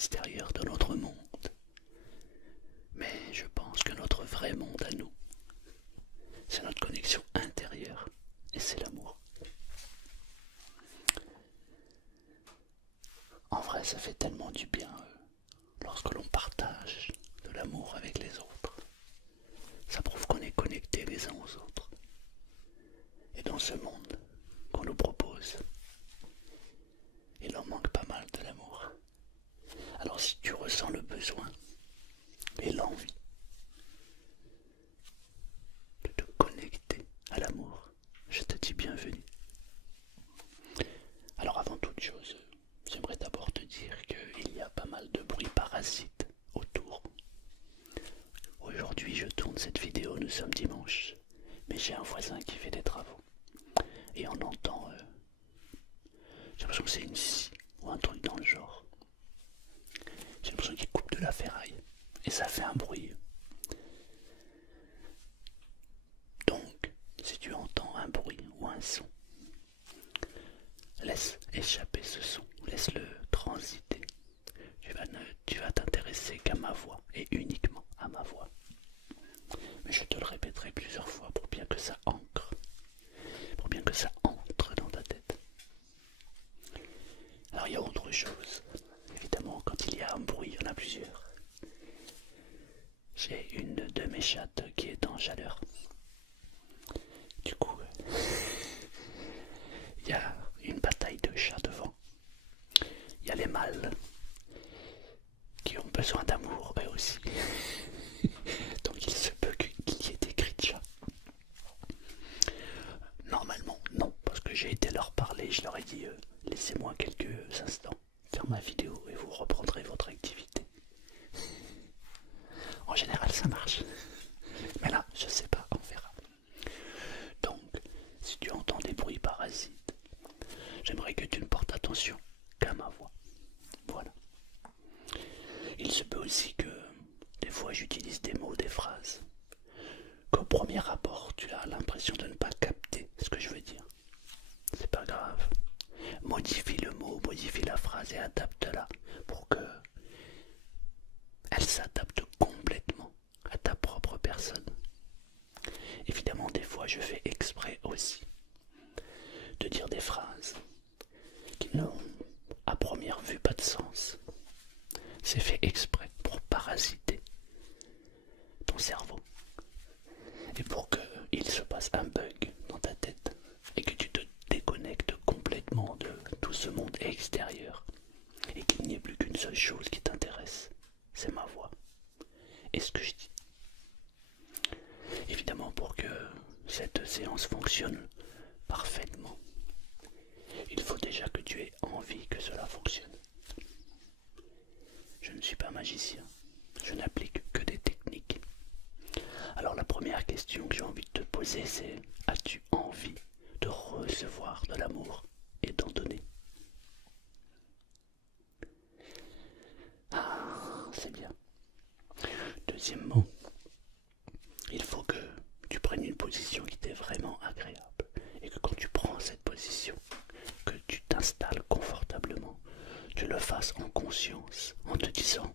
l'extérieur de notre monde. Mais je pense que notre vrai monde à nous, c'est notre connexion intérieure et c'est l'amour. En vrai, ça fait tellement du bien lorsque l'on partage de l'amour avec les autres. Ça prouve qu'on est connectés les uns aux autres. Et dans ce monde qu'on nous propose, il en manque pas mal de l'amour. Alors si tu ressens le besoin et l'envie de te connecter à l'amour, je te dis bienvenue. Alors avant toute chose, j'aimerais d'abord te dire qu'il y a pas mal de bruit parasite autour. Aujourd'hui je tourne cette vidéo, nous sommes dimanche, mais j'ai un voisin qui fait des travaux. Et on entend, j'ai l'impression que c'est une scie ou un truc dans le genre. J'ai l'impression qu'il coupe de la ferraille et ça fait un bruit. Donc, si tu entends un bruit ou un son, laisse échapper ce son, laisse-le transiter. Tu vas t'intéresser qu'à ma voix et uniquement à ma voix. Mais je te le répéterai plusieurs fois pour bien que ça ancre, pour bien que ça entre dans ta tête. Alors il y a autre chose. Évidemment, quand il y a un bruit, il y en a plusieurs. J'ai une de mes chattes qui est en chaleur. Du coup, il y a une bataille de chats devant. Il y a les mâles qui ont besoin d'amour eux aussi. Donc il se peut qu'il y ait des cris de chat. Normalement, non, parce que j'ai été leur parler, je leur ai dit laissez-moi quelques instants faire ma vidéo et vous reprendrez votre activité. En général, ça marche. Mais là, je sais pas, on verra. Donc, si tu entends des bruits parasites, j'aimerais que tu ne portes attention qu'à ma voix. Voilà. Il se peut aussi que des fois j'utilise des mots, des phrases, qu'au premier abord tu as l'impression de ne pas capter ce que je veux dire. C'est pas grave. Modifie le mot, modifie la phrase et adapte-la pour que elle s'adapte complètement à ta propre personne. Évidemment, des fois je fais exprès aussi de dire des phrases qui n'ont à première vue pas de sens. C'est fait exprès pour parasiter ton cerveau et pour qu'il se passe un bug dans ta tête et que tu te déconnectes complètement de tout ce monde extérieur et qu'il n'y ait plus qu'une seule chose qui t'intéresse, c'est ma voix et ce que je dis. Évidemment, pour que cette séance fonctionne parfaitement, il faut déjà que tu aies envie que cela fonctionne. Je ne suis pas magicien, je n'applique que des techniques. Alors la première question que j'ai envie de te poser, c'est: as-tu envie de recevoir de l'amour et d'en donner? Ah, c'est bien. Deuxièmement, il faut que tu prennes une position qui t'est vraiment agréable et que quand tu prends cette position, que tu t'installes confortablement, tu le fasses en conscience, en te disant: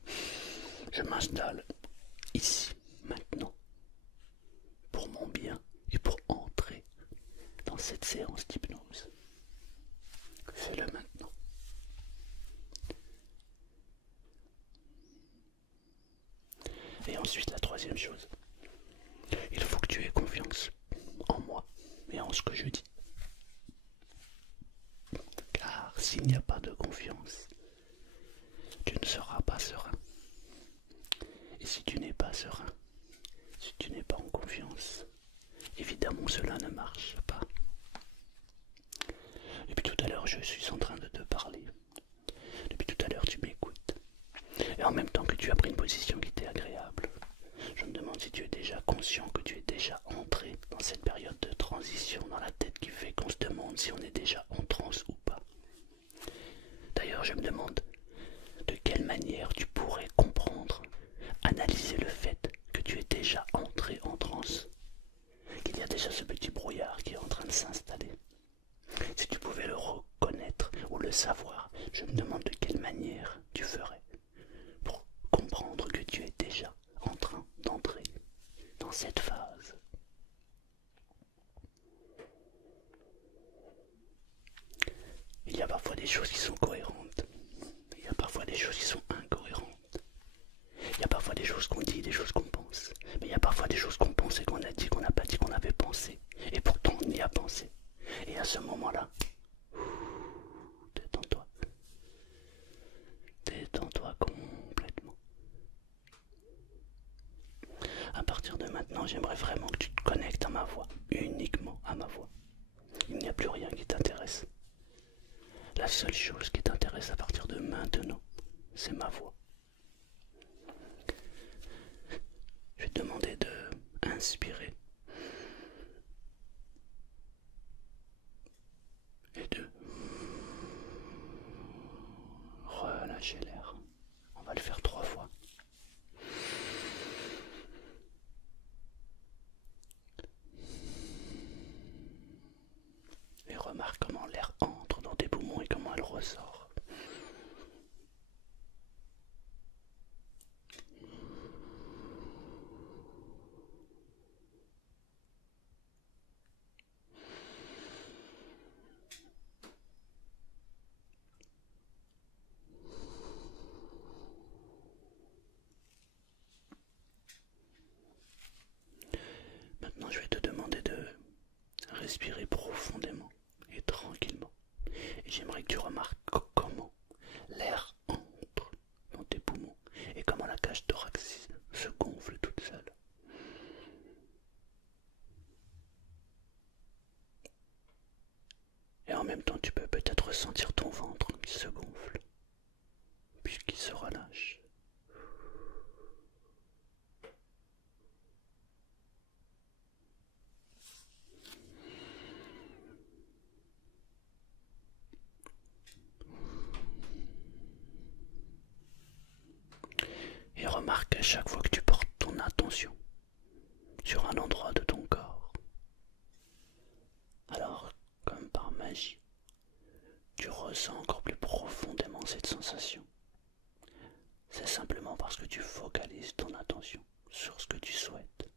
je m'installe ici, maintenant, pour mon bien et pour entrer dans cette séance d'hypnose. Fais-le maintenant. Et ensuite, la troisième chose, il faut que tu aies confiance en moi et en ce que je dis. Car s'il n'y a pas de confiance, tu ne seras pas serein. Et si tu n'es pas serein, si tu n'es pas en confiance, évidemment cela ne marche pas. Depuis tout à l'heure, je suis en train de te parler. Depuis tout à l'heure, tu m'écoutes. Et en même temps que tu as pris une position qui t'est agréable, je me demande si tu es déjà conscient que tu es déjà entré dans cette période de transition dans la tête qui fait qu'on se demande si on est déjà en transe ou pas. D'ailleurs, je me demande de quelle manière tu pourrais comprendre, analyser le fait que tu es déjà entré en transe, qu'il y a déjà ce petit brouillard qui est en train de s'installer. Si tu pouvais le reconnaître ou le savoir, je me demande de quelle manière tu ferais des choses qui sont cohérentes. Il y a parfois des choses qui sont incohérentes. Il y a parfois des choses qu'on dit, des choses qu'on pense. Mais il y a parfois des choses qu'on pense et qu'on a dit, qu'on n'a pas dit, qu'on avait pensé. Et pourtant on y a pensé. Et à ce moment-là, détends-toi. Détends-toi complètement. À partir de maintenant, j'aimerais vraiment que tu te connectes à ma voix. Uniquement à ma voix. Il n'y a plus rien qui t'intéresse. La seule chose qui t'intéresse à partir de maintenant, c'est ma voix. Je vais te demander de inspirer et de relâcher l'air. On va le faire 3 fois. Et remarque comment l'air entre dans tes poumons et comment elle ressort. Maintenant, je vais te demander de respirer profondément et tranquillement. Et j'aimerais que tu remarques comment l'air entre dans tes poumons et comment la cage thoracique se gonfle toute seule. Et en même temps, tu peux peut-être ressentir ton ventre qui se gonfle, puis qui se relâche. Et remarque à chaque fois que tu portes ton attention sur un endroit de ton corps, alors, comme par magie, tu ressens encore plus profondément cette sensation. C'est simplement parce que tu focalises ton attention sur ce que tu souhaites.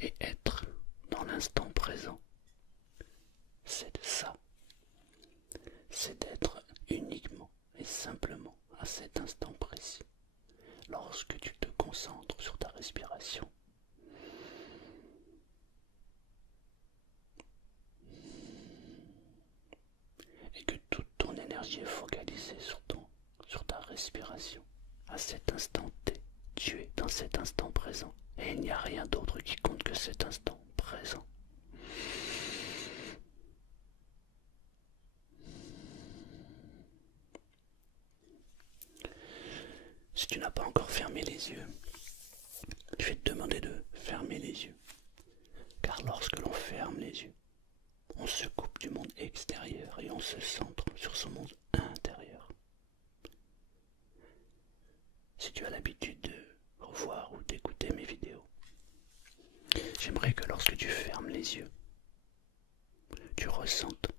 Et être dans l'instant présent, c'est ça. C'est d'être uniquement et simplement à cet instant précis. Lorsque tu te concentres sur ta respiration, et que toute ton énergie est focalisée sur ta respiration, à cet instant T, tu es dans cet instant présent, et il n'y a rien d'autre qui compte que cet instant présent. Si tu n'as pas encore fermé les yeux, je vais te demander de fermer les yeux. Car lorsque l'on ferme les yeux, on se coupe du monde extérieur et on se centre sur son monde intérieur. Si tu as l'habitude de revoir ou d'écouter mes vidéos, j'aimerais que lorsque tu fermes les yeux, tu ressentes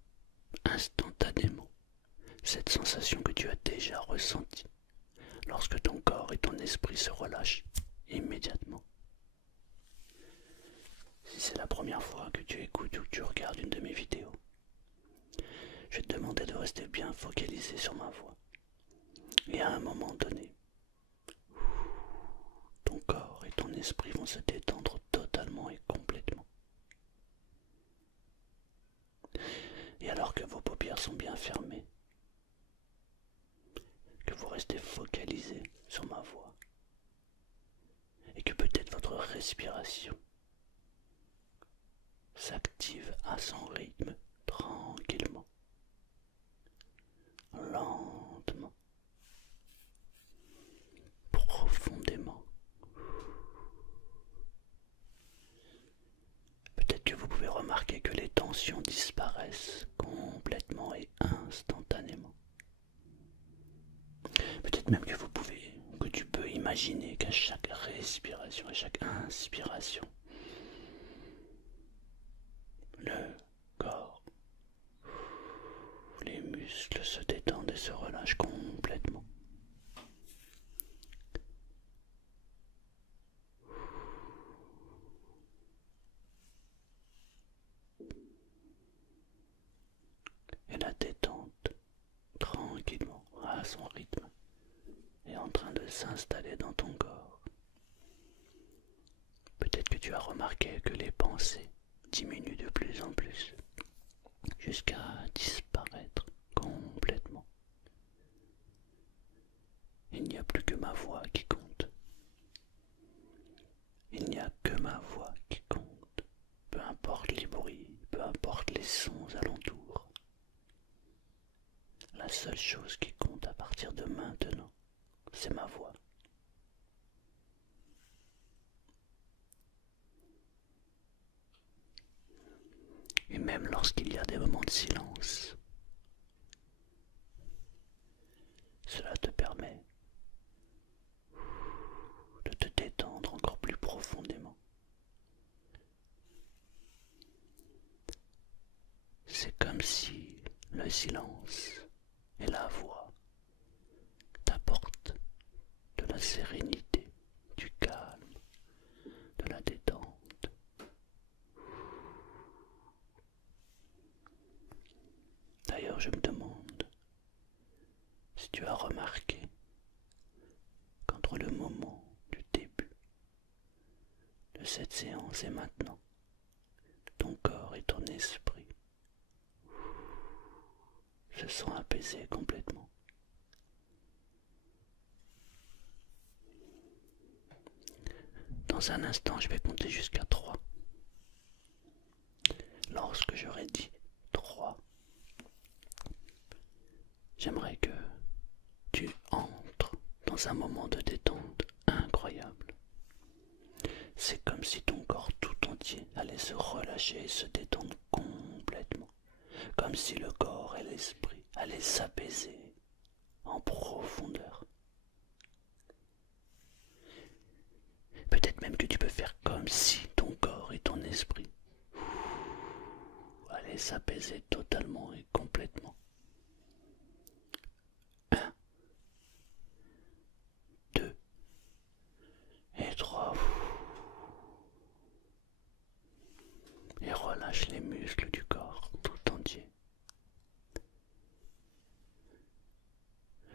instantanément cette sensation que tu as déjà ressentie lorsque ton corps et ton esprit se relâchent immédiatement. Si c'est la première fois que tu écoutes ou que tu regardes une de mes vidéos, je vais te demander de rester bien focalisé sur ma voix. Et à un moment donné, ton corps et ton esprit vont se détendre totalement et complètement. Et alors que vos paupières sont bien fermées, que vous restez focalisé sur ma voix, et que peut-être votre respiration s'active à son rythme tranquillement, lentement, profondément. Peut-être que vous pouvez remarquer que les tensions disparaissent complètement et instantanément. Peut-être même que tu peux imaginer qu'à chaque respiration, à chaque inspiration, le corps, les muscles se détendent et se relâchent complètement. de s'installer dans ton corps. Peut-être que tu as remarqué que les pensées diminuent de plus en plus, jusqu'à disparaître complètement. Il n'y a plus que ma voix qui compte. Il n'y a que ma voix qui compte. Peu importe les bruits, peu importe les sons alentours. La seule chose qui compte à partir de maintenant, c'est ma voix. Et même lorsqu'il y a des moments de silence, cela te permet de te détendre encore plus profondément. C'est comme si le silence et la voix t'apportent de la sérénité, du calme, de la détente. D'ailleurs, je me demande si tu as remarqué qu'entre le moment du début de cette séance et maintenant, ton corps et ton esprit se sont apaisés complètement. Dans un instant, je vais compter jusqu'à 3. Lorsque j'aurai dit 3, j'aimerais que tu entres dans un moment de détente incroyable. C'est comme si ton corps tout entier allait se relâcher et se détendre complètement. Comme si le corps et l'esprit allaient s'apaiser en profondeur. Peut-être même que tu peux faire comme si ton corps et ton esprit allaient s'apaiser totalement et complètement. 1, 2 et 3. Et relâche les muscles du corps tout entier.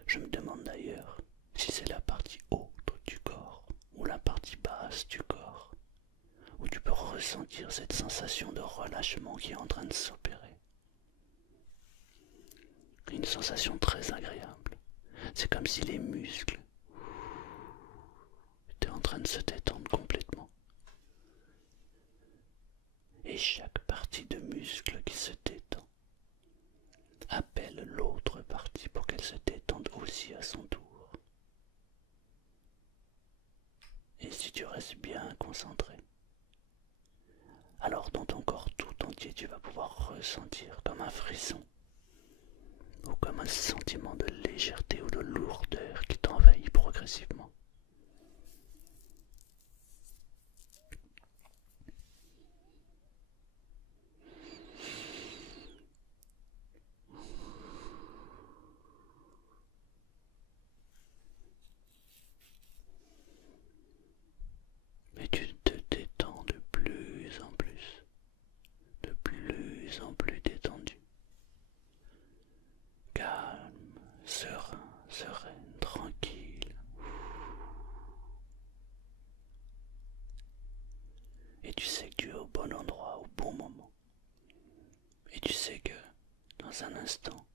Je me demande d'ailleurs si c'est la partie haute du corps ou la partie basse du corps où tu peux ressentir cette sensation de relâchement qui est en train de s'opérer. Une sensation très agréable. C'est comme si les muscles étaient en train de se détendre complètement. Et chaque partie de muscle qui se détend appelle l'autre partie pour qu'elle se détende aussi à son tour. Et si tu restes bien concentré, alors dans ton corps tout entier tu vas pouvoir ressentir comme un frisson ou comme un sentiment de légèreté ou de lourdeur qui t'envahit progressivement. Et tu te détends de plus en plus détendu. Calme, serein, sereine, tranquille. Et tu sais que tu es au bon endroit, au bon moment. Et tu sais que, dans un instant,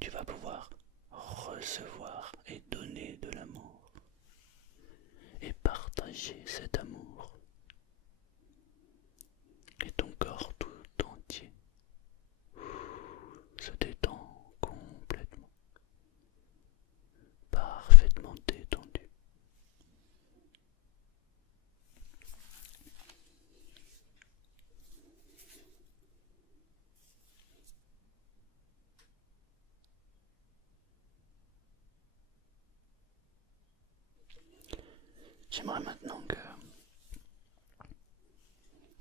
tu vas pouvoir recevoir et donner de l'amour. Et partager cet amour. Et ton corps tout entier se détend complètement, parfaitement détendu. J'aimerais maintenant que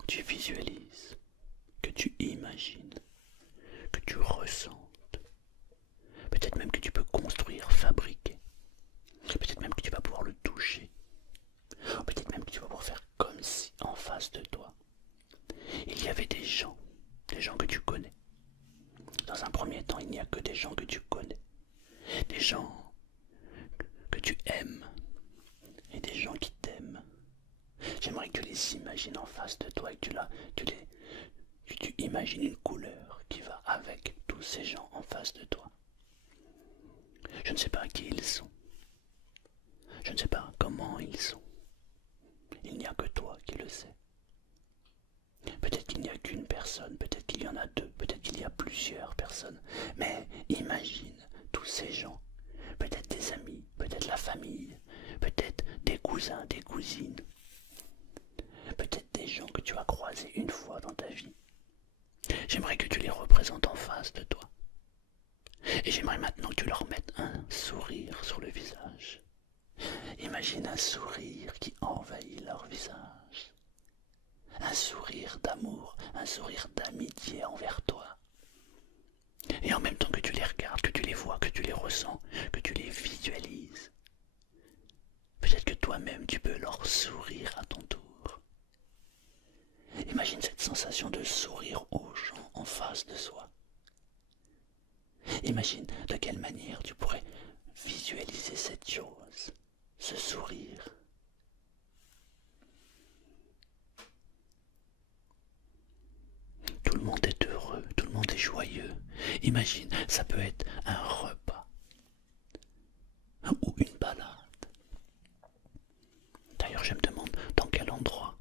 tu visualises, que tu imagines, que tu ressentes. Peut-être même que tu peux construire, fabriquer. Peut-être même que tu vas pouvoir le toucher. Peut-être même que tu vas pouvoir faire comme si en face de toi, il y avait des gens que tu connais. Dans un premier temps, il n'y a que des gens que tu connais. Des gens que tu aimes et des gens qui t'aiment. J'aimerais que tu les imagines en face de toi et que tu imagines une couleur qui va avec tous ces gens en face de toi. Je ne sais pas qui ils sont. Je ne sais pas comment ils sont. Il n'y a que toi qui le sais. Peut-être qu'il n'y a qu'une personne, peut-être qu'il y en a deux, peut-être qu'il y a plusieurs personnes. Mais imagine tous ces gens, peut-être des amis, peut-être la famille, peut-être des cousins, des cousines, peut-être des gens que tu as croisés une fois dans ta vie. J'aimerais que tu les représentes en face de toi. Et j'aimerais maintenant que tu leur mettes un sourire sur le visage. Imagine un sourire qui envahit leur visage. Un sourire d'amour, un sourire d'amitié envers toi. Et en même temps que tu les regardes, que tu les vois, que tu les ressens, que tu les visualises, peut-être que toi-même tu peux leur sourire à ton tour. Imagine cette sensation de sourire aux gens en face de soi. Imagine de quelle manière tu pourrais visualiser cette chose, ce sourire. Tout le monde est heureux, tout le monde est joyeux. Imagine, ça peut être un repas ou une balade. D'ailleurs, je me demande dans quel endroit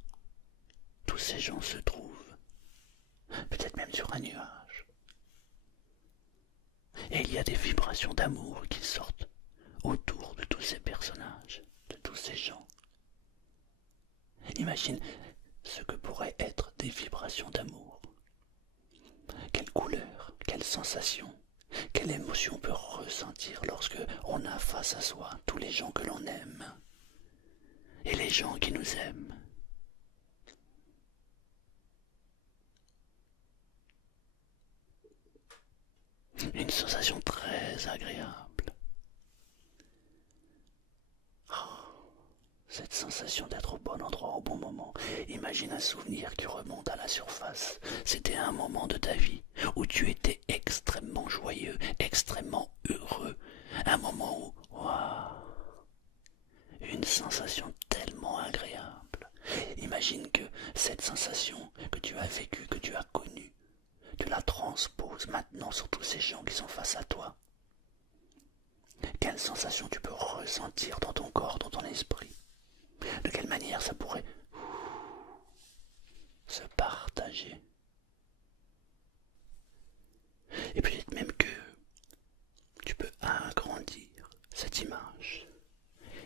tous ces gens se trouvent. Peut-être même sur un nuage. Et il y a des vibrations d'amour qui sortent autour de tous ces personnages, de tous ces gens. Imagine ce que pourraient être des vibrations d'amour. Quelle couleur, quelle sensation, quelle émotion on peut ressentir lorsque on a face à soi tous les gens que l'on aime et les gens qui nous aiment. Une sensation très agréable. Cette sensation d'être au bon endroit au bon moment. Imagine un souvenir qui remonte à la surface. C'était un moment de ta vie où tu étais extrêmement joyeux, extrêmement heureux. Un moment où, waouh, une sensation tellement agréable. Imagine que cette sensation que tu as vécue, que tu as connue, tu la transposes maintenant sur tous ces gens qui sont face à toi. Quelle sensation tu peux ressentir dans ton corps, dans ton esprit? De quelle manière ça pourrait se partager? Et peut-être même que tu peux agrandir cette image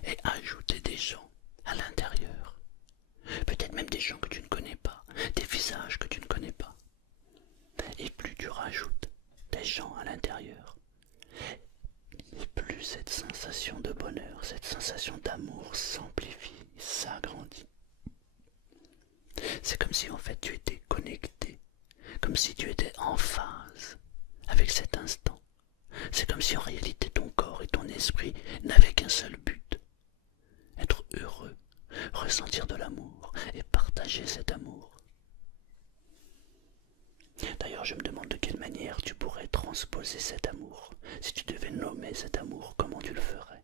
et ajouter des gens à l'intérieur. Peut-être même des gens que tu ne connais pas, des visages que tu ne connais pas. Et plus tu rajoutes des gens à l'intérieur, et plus cette sensation de bonheur, cette sensation d'amour s'amplifie, s'agrandit. C'est comme si en fait tu étais connecté, comme si tu étais en phase avec cet instant. C'est comme si en réalité ton corps et ton esprit n'avaient qu'un seul but, être heureux, ressentir de l'amour et partager cet amour. D'ailleurs, je me demande de quelle manière tu pourrais transposer cet amour. Si tu devais nommer cet amour, comment tu le ferais?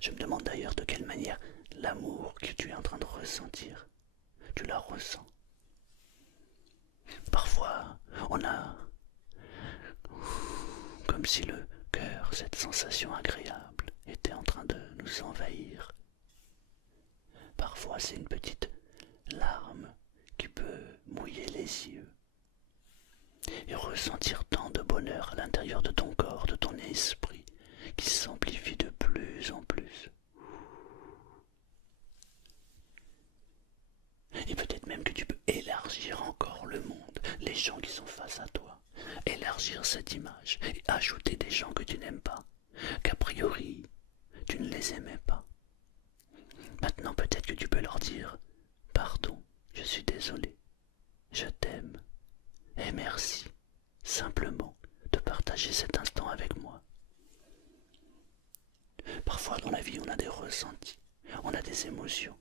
Je me demande d'ailleurs de quelle manière l'amour que tu es en train de ressentir, tu la ressens. Parfois, on a comme si le cœur, cette sensation agréable, était en train de nous envahir. Parfois, c'est une petite larme qui peut mouiller les yeux et ressentir tant de bonheur à l'intérieur de ton corps, de ton esprit, qui s'amplifie de plus en plus. Et peut-être même que tu peux élargir encore le monde, les gens qui sont face à toi, élargir cette image et ajouter des gens que tu n'aimes pas, qu'a priori tu ne les aimais pas. Maintenant peut-être que tu peux leur dire « Pardon, je suis désolé, je t'aime et merci simplement de partager cet instant avec moi. » Parfois dans la vie on a des ressentis, on a des émotions.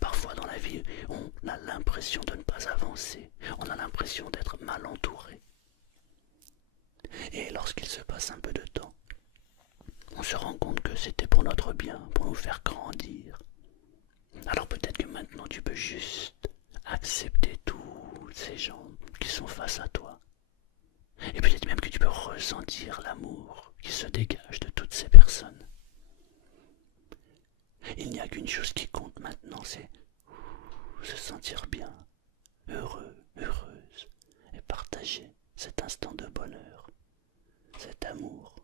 Parfois dans la vie, on a l'impression de ne pas avancer, on a l'impression d'être mal entouré. Et lorsqu'il se passe un peu de temps, On se rend compte que c'était pour notre bien, pour nous faire grandir. Alors peut-être que maintenant tu peux juste accepter tous ces gens qui sont face à toi. Et peut-être même que tu peux ressentir l'amour qui se dégage de toutes ces personnes. Il n'y a qu'une chose qui compte maintenant, c'est se sentir bien, heureux, heureuse, et partager cet instant de bonheur, cet amour.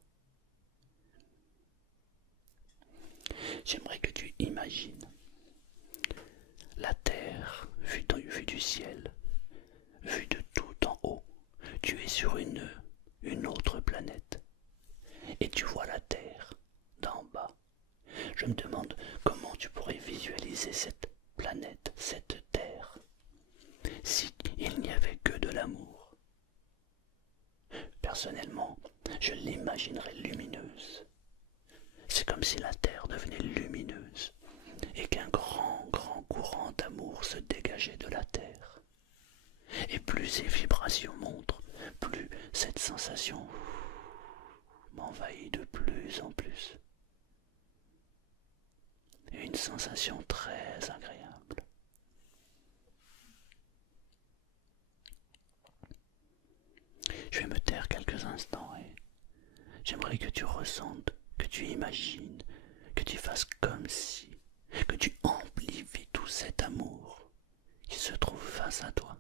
J'aimerais que tu imagines la terre vue du ciel, vue de tout en haut. Tu es sur une autre planète et tu vois la terre d'en bas. Je me demande comment tu pourrais visualiser cette planète, cette terre, si il n'y avait que de l'amour. Personnellement, je l'imaginerais lumineuse. C'est comme si la terre devenait lumineuse et qu'un grand courant d'amour se dégageait de la terre. Et plus ces vibrations montent, plus cette sensation m'envahit de plus en plus. Une sensation très agréable. Je vais me taire quelques instants et j'aimerais que tu ressentes, que tu imagines, que tu fasses comme si, que tu amplifies tout cet amour qui se trouve face à toi.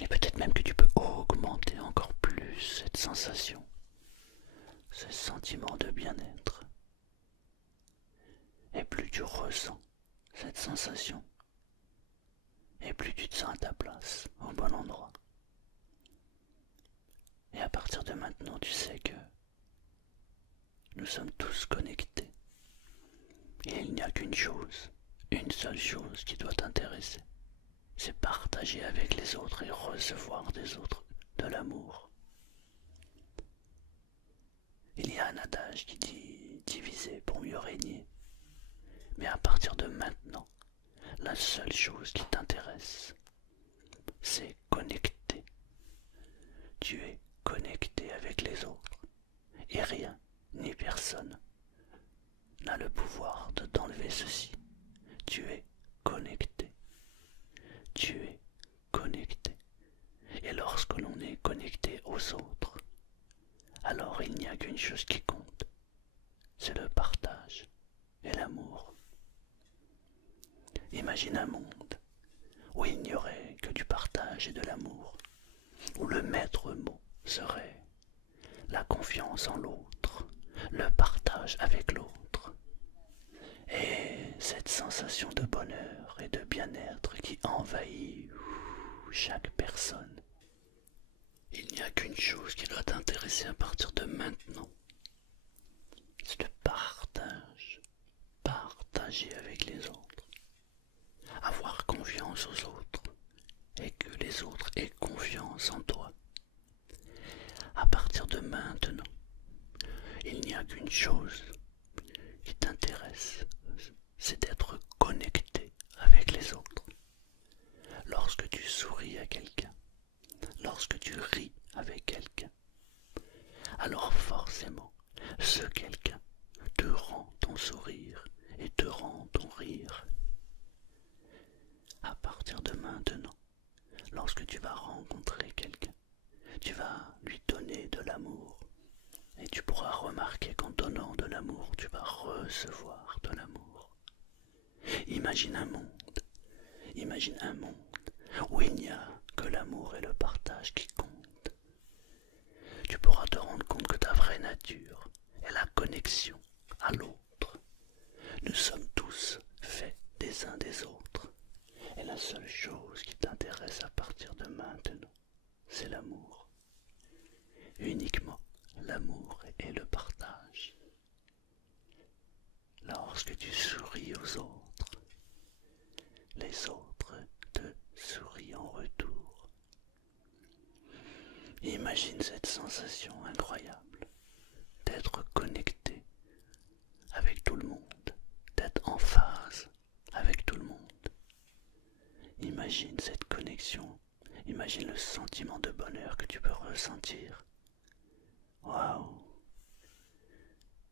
Et peut-être même que tu peux augmenter encore plus cette sensation, ce sentiment de bien-être. Et plus tu ressens cette sensation, et plus tu te sens à ta place, au bon endroit. Et à partir de maintenant, tu sais que nous sommes tous connectés. Et il n'y a qu'une chose, une seule chose qui doit t'intéresser. C'est partager avec les autres et recevoir des autres de l'amour. Il y a un adage qui dit diviser pour mieux régner. Mais à partir de maintenant, la seule chose qui t'intéresse, c'est connecter. Tu es connecté avec les autres. Et rien, ni personne, n'a le pouvoir de t'enlever ceci. Tu es connecté. Tu es connecté. Et lorsque l'on est connecté aux autres, alors il n'y a qu'une chose qui compte, c'est le partage et l'amour. Imagine un monde où il n'y aurait que du partage et de l'amour, où le maître mot serait la confiance en l'autre, le partage avec l'autre, et cette sensation de bonheur et de bien-être qui envahit chaque personne. Il n'y a qu'une chose qui doit t'intéresser à partir de maintenant, c'est le partage, partager avec les autres, avoir confiance aux autres et que les autres aient confiance en toi. À partir de maintenant, il n'y a qu'une chose qui t'intéresse, c'est d'être connecté avec les autres. Lorsque tu souris à quelqu'un, lorsque tu ris avec quelqu'un, alors forcément, ce quelqu'un te rend ton sourire et te rend ton rire. À partir de maintenant, lorsque tu vas rencontrer quelqu'un, tu vas lui donner de l'amour. Et tu pourras remarquer qu'en donnant de l'amour, tu vas recevoir de l'amour. Imagine un monde où il n'y a que l'amour et le partage qui comptent. Tu pourras te rendre compte que ta vraie nature est la connexion à l'autre, nous sommes tous faits des uns des autres. Et la seule chose qui t'intéresse à partir de maintenant, c'est l'amour. Uniquement l'amour et le partage. Lorsque tu souris aux autres, les autres te sourient en retour. Imagine cette sensation incroyable d'être connecté avec tout le monde, d'être en phase avec tout le monde. Imagine cette connexion, imagine le sentiment de bonheur que tu peux ressentir. Waouh,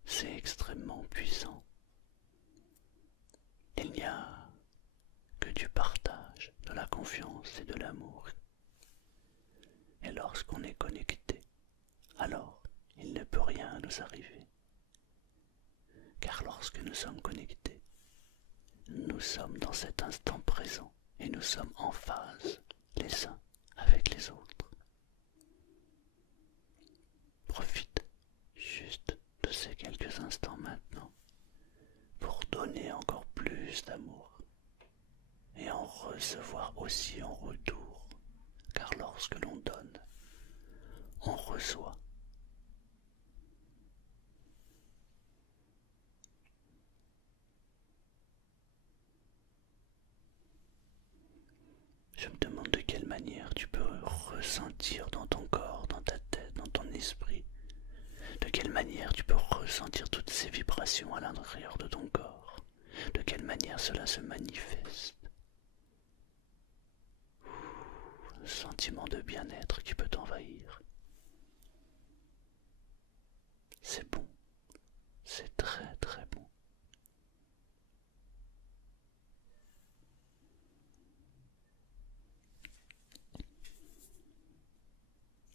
c'est extrêmement puissant. Il n'y a que du partage, de la confiance et de l'amour. Et lorsqu'on est connecté, alors il ne peut rien nous arriver. Car lorsque nous sommes connectés, nous sommes dans cet instant présent et nous sommes en phase les uns avec les autres. Profite juste de ces quelques instants maintenant pour donner encore plus d'amour et en recevoir aussi en retour, car lorsque l'on donne, on reçoit. Je me demande de quelle manière tu peux ressentir dans ton corps, dans ta tête, dans ton esprit, de quelle manière tu peux ressentir toutes ces vibrations à l'intérieur de ton corps, de quelle manière cela se manifeste. Un sentiment de bien-être qui peut t'envahir. C'est bon, c'est très très bon.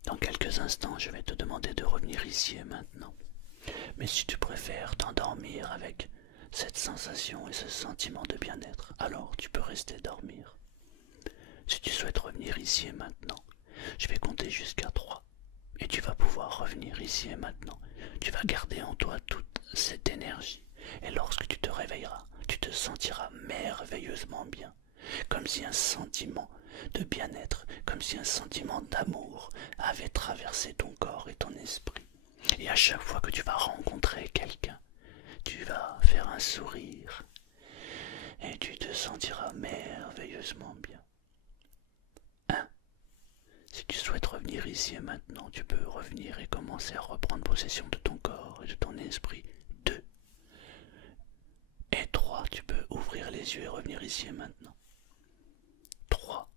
Dans quelques instants, je vais te demander de revenir ici et maintenant. Mais si tu préfères t'endormir avec cette sensation et ce sentiment de bien-être, alors tu peux rester dormir. Si tu souhaites revenir ici et maintenant, je vais compter jusqu'à 3. Et tu vas pouvoir revenir ici et maintenant. Tu vas garder en toi toute cette énergie. Et lorsque tu te réveilleras, tu te sentiras merveilleusement bien. Comme si un sentiment de bien-être, comme si un sentiment d'amour avait traversé ton corps et ton esprit. Et à chaque fois que tu vas rencontrer quelqu'un, tu vas faire un sourire et tu te sentiras merveilleusement bien. 1. Si tu souhaites revenir ici et maintenant, tu peux revenir et commencer à reprendre possession de ton corps et de ton esprit. 2. Et 3. Tu peux ouvrir les yeux et revenir ici et maintenant. 3.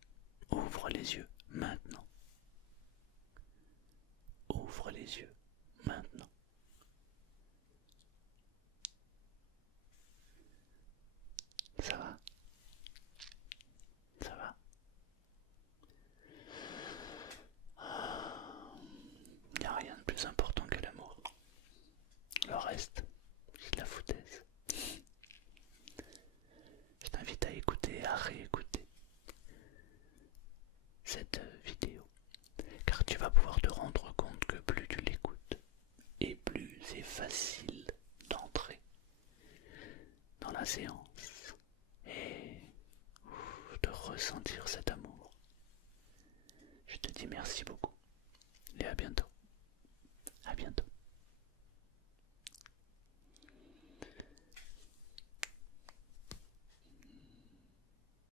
Ouvre les yeux maintenant. Ouvre les yeux maintenant. Ça va? Ça va? Il n'y a rien de plus important que l'amour. Le reste, c'est de la foutaise. Je t'invite à écouter et à réécouter cette vidéo, car tu vas pouvoir te rendre compte que plus tu l'écoutes, et plus c'est facile d'entrer dans la séance et de ressentir cet amour. Je te dis merci beaucoup et à bientôt. À bientôt.